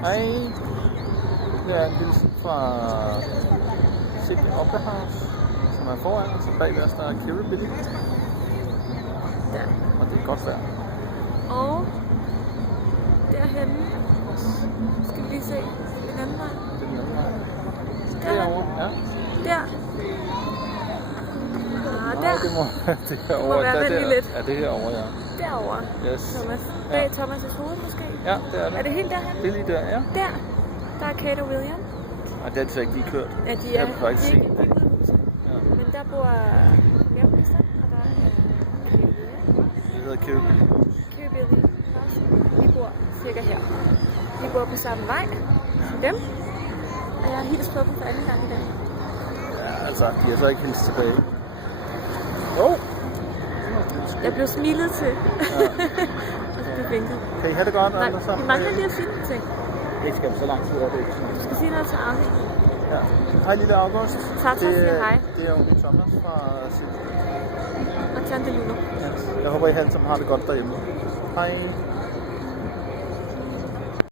Hej. Det er en hilsen fra Sydney Opera House, som er foran os. Bagved os der er Kirribilli. Ja. Og det er godt vejr. Og derhenne skal vi lige se den anden vej. Det er den anden vej. Derovre. Ja. Der. Nej, Der. det må må være venlig lidt. Ja, det er herovre, ja. Derovre. Yes. Thomas. Bag Thomas' hoved måske. Ja, det er det. Er det helt derhen? Det er lige der, ja. Der er Kate og William. Og det er altså ikke lige kørt. Ja, de Det er har vi faktisk set. ikke i huset. Ja. Men der bor premierminister, og der er Kate og William. Det hedder Kirribilli. Kirribilli. Vi bor cirka her. Vi bor på samme vej som dem. Og jeg har hilst på dem for anden gang i dag. Ja, altså, de har så ikke hilst tilbage. Jeg blev smilet til. Ja. Og så blev vinket. Kan I have det godt, Nej, alle sammen? vi mangler lige at sige nogle ting. Det ikke skal så lang tid, er det ikke? Du skal sige noget til Arne. Ja. Hej lille August. Tata siger hej. Det er onkel Thomas fra Sydney. Og Tante Lulu. Jeg håber, I alle sammen har det godt derhjemme. Hej.